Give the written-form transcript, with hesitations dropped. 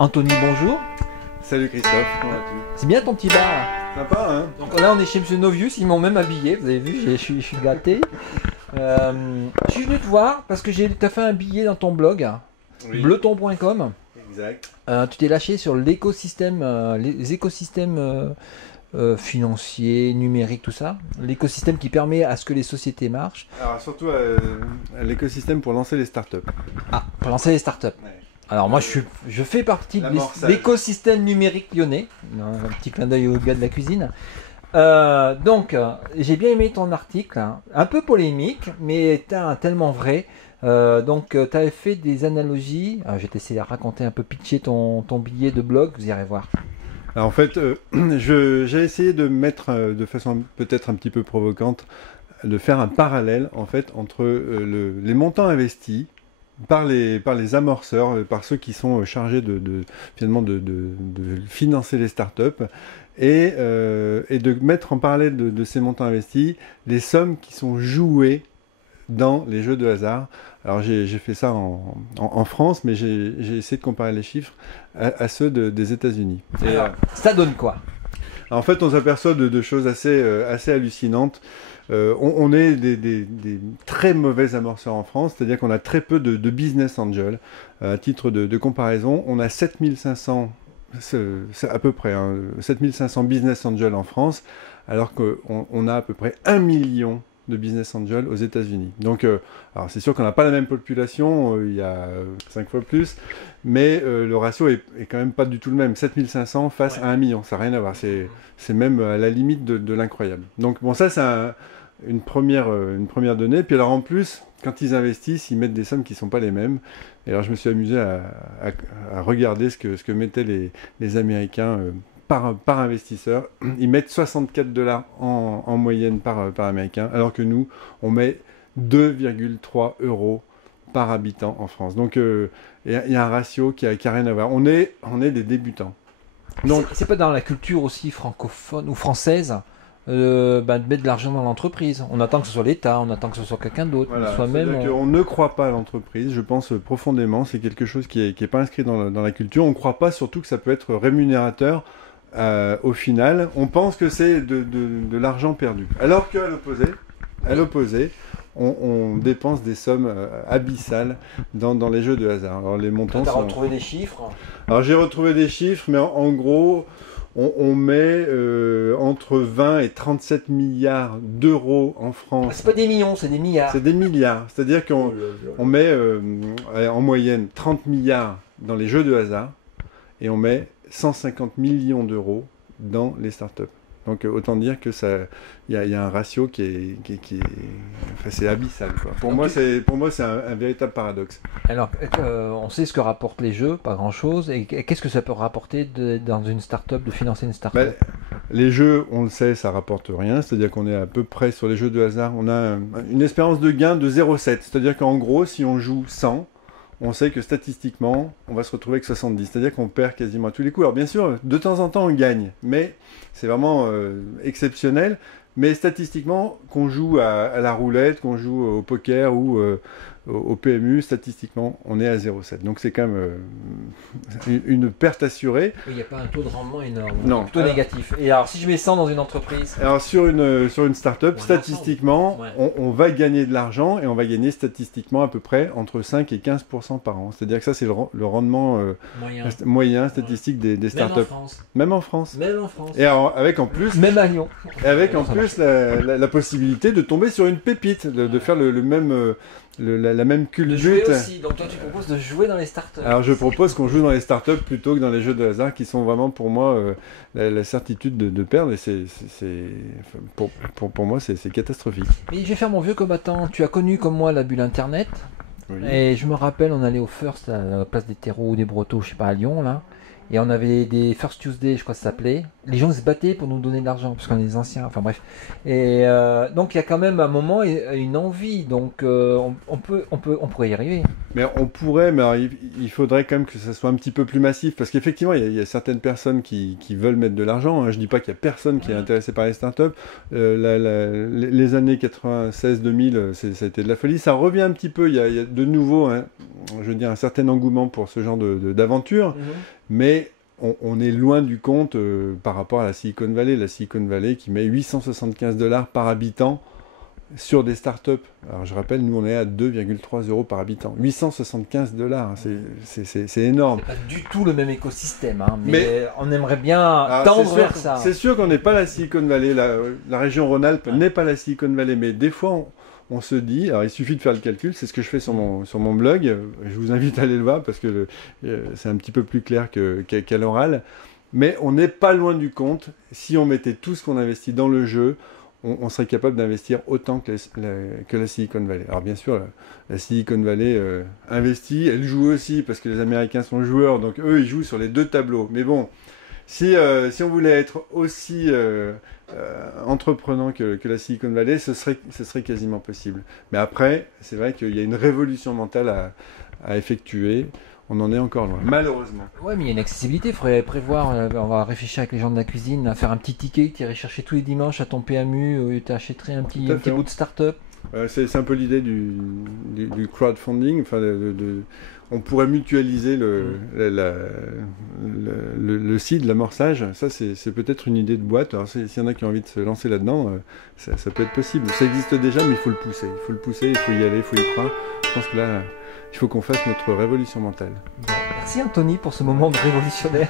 Anthony, bonjour. Salut Christophe, comment vas-tu? C'est bien ton petit bar là. Sympa, hein? Donc là on est chez Monsieur Novius, ils m'ont même habillé, vous avez vu, je suis gâté. Je suis venu te voir parce que tu as fait un billet dans ton blog, Oui. bleuton.com. Exact. Tu t'es lâché sur l'écosystème, les écosystèmes financiers, numériques, tout ça. L'écosystème qui permet à ce que les sociétés marchent. Alors surtout l'écosystème pour lancer les startups. Ah, pour lancer les startups. Ouais. Alors moi je fais partie de L'amorçage. l'écosystème numérique lyonnais. Un petit clin d'œil au gars de la cuisine. Donc j'ai bien aimé ton article, hein. Un peu polémique, mais tellement vrai. Tu avais fait des analogies. Je vais t'essayer de raconter un peu, pitcher ton billet de blog, vous irez voir. Alors, en fait, j'ai essayé de mettre de façon peut-être un petit peu provocante, de faire un parallèle en fait entre les montants investis par les amorceurs, par ceux qui sont chargés finalement de financer les startups, et de mettre en parallèle de ces montants investis les sommes qui sont jouées dans les jeux de hasard. Alors j'ai fait ça en France, mais j'ai essayé de comparer les chiffres à ceux des États-Unis. Ça donne quoi? En fait, on s'aperçoit de choses assez hallucinantes. On est des très mauvais amorceurs en France, c'est-à-dire qu'on a très peu de business angels. À titre de comparaison, on a 7500, c'est à peu près, hein, 7500 business angels en France, alors qu'on a à peu près 1 million de business angels aux États-Unis. Donc, alors c'est sûr qu'on n'a pas la même population, il y a 5 fois plus, mais le ratio est quand même pas du tout le même. 7500 face à 1 million, ça n'a rien à voir. C'est même à la limite de l'incroyable. Donc bon, ça c'est une première donnée. Puis alors en plus, quand ils investissent, ils mettent des sommes qui ne sont pas les mêmes. Et alors je me suis amusé à regarder ce que mettaient les Américains par investisseur. Ils mettent 64 $ en moyenne par américain, alors que nous, on met 2,3 € par habitant en France. Donc il y a un ratio qui a rien à voir. On est des débutants. Donc c'est pas dans la culture aussi francophone ou française de mettre de l'argent dans l'entreprise. On attend que ce soit l'État, on attend que ce soit quelqu'un d'autre. Voilà, Soi-même, on ne croit pas à l'entreprise, je pense profondément. C'est quelque chose qui est pas inscrit dans la culture. On ne croit pas surtout que ça peut être rémunérateur. Au final, on pense que c'est de l'argent perdu. Alors qu'à l'opposé, on dépense des sommes abyssales dans les jeux de hasard. Alors les montants tu as retrouvé des chiffres? Alors j'ai retrouvé des chiffres, mais en gros, on met entre 20 et 37 milliards d'euros en France. C'est pas des millions, c'est des milliards. C'est des milliards. C'est-à-dire qu'on met en moyenne 30 milliards dans les jeux de hasard et on met 150 millions d'euros dans les startups. Donc autant dire que il y a un ratio qui est enfin, c'est abyssal, quoi. Pour moi c'est un véritable paradoxe. Alors on sait ce que rapportent les jeux, pas grand-chose. Et qu'est-ce que ça peut rapporter dans une startup, de financer une startup? Les jeux, on le sait, ça rapporte rien. C'est-à-dire qu'on est à peu près sur les jeux de hasard. On a une espérance de gain de 0,7. C'est-à-dire qu'en gros, si on joue 100, on sait que statistiquement, on va se retrouver avec 70. C'est-à-dire qu'on perd quasiment à tous les coups. Alors bien sûr, de temps en temps, on gagne. Mais c'est vraiment exceptionnel. Mais statistiquement, qu'on joue à la roulette, qu'on joue au poker ou au PMU, statistiquement, on est à 0,7. Donc c'est quand même une perte assurée. Il n'y a pas un taux de rendement énorme. Non. Plutôt négatif. Et alors, si je mets 100 dans une entreprise? Alors sur une start-up, statistiquement, on va gagner de l'argent et on va gagner statistiquement à peu près entre 5 et 15% par an. C'est-à-dire que ça, c'est le rendement moyen statistique des start-up. Même en France. Et alors, avec en plus... Même à Lyon. Et avec en plus la possibilité de tomber sur une pépite, de faire la même culbute. De jouer aussi. Donc toi, tu proposes de jouer dans les startups. Alors je propose qu'on joue dans les startups plutôt que dans les jeux de hasard qui sont vraiment pour moi la certitude de perdre, et pour moi c'est catastrophique. Mais je vais faire mon vieux combattant. Tu as connu comme moi la bulle Internet. Oui. Et je me rappelle, on allait au First à la place des terreaux ou des Brotteaux, je sais pas, à Lyon là. Et on avait des First Tuesday, je crois que ça s'appelait. Les gens se battaient pour nous donner de l'argent, parce qu'on est des anciens, enfin bref. Et donc il y a quand même un moment une envie, donc on pourrait y arriver. Mais on pourrait, mais alors, il faudrait quand même que ça soit un petit peu plus massif, parce qu'effectivement il y a certaines personnes qui veulent mettre de l'argent, hein. Je dis pas qu'il y a personne qui est intéressé par les startups. Les années 96-2000, ça a été de la folie. Ça revient un petit peu, il y a de nouveau, hein, je veux dire, un certain engouement pour ce genre d'aventure. mais on est loin du compte par rapport à la Silicon Valley. La Silicon Valley qui met 875 $ par habitant sur des startups. Alors je rappelle, nous on est à 2,3 € par habitant. 875 $, c'est énorme. C'est pas du tout le même écosystème, hein, mais on aimerait bien tendre vers ça. C'est sûr qu'on n'est pas la Silicon Valley, la région Rhône-Alpes n'est pas la Silicon Valley, mais des fois on se dit, alors il suffit de faire le calcul, c'est ce que je fais sur mon blog, je vous invite à aller le voir parce que c'est un petit peu plus clair qu'à l'oral, mais on n'est pas loin du compte. Si on mettait tout ce qu'on investit dans le jeu, on serait capable d'investir autant que la Silicon Valley. Alors bien sûr, la Silicon Valley investit, elle joue aussi parce que les Américains sont joueurs, donc eux ils jouent sur les deux tableaux. Mais bon, si on voulait être aussi entreprenant que la Silicon Valley, ce serait quasiment possible. Mais après, c'est vrai qu'il y a une révolution mentale à effectuer. On en est encore loin, malheureusement. Ouais, mais il y a une accessibilité. Il faudrait prévoir, on va réfléchir avec les gens de la cuisine, à faire un petit ticket que tu irais chercher tous les dimanches à ton PMU, où tu achèterais un petit bout de start-up. C'est un peu l'idée du crowdfunding. Enfin, on pourrait mutualiser le site, l'amorçage. Ça, c'est peut-être une idée de boîte. Alors, s'il y en a qui ont envie de se lancer là-dedans, ça peut être possible. Ça existe déjà, mais il faut le pousser. Il faut le pousser, il faut y aller, il faut y croire. Je pense que là, il faut qu'on fasse notre révolution mentale. Bon, merci Anthony pour ce moment révolutionnaire.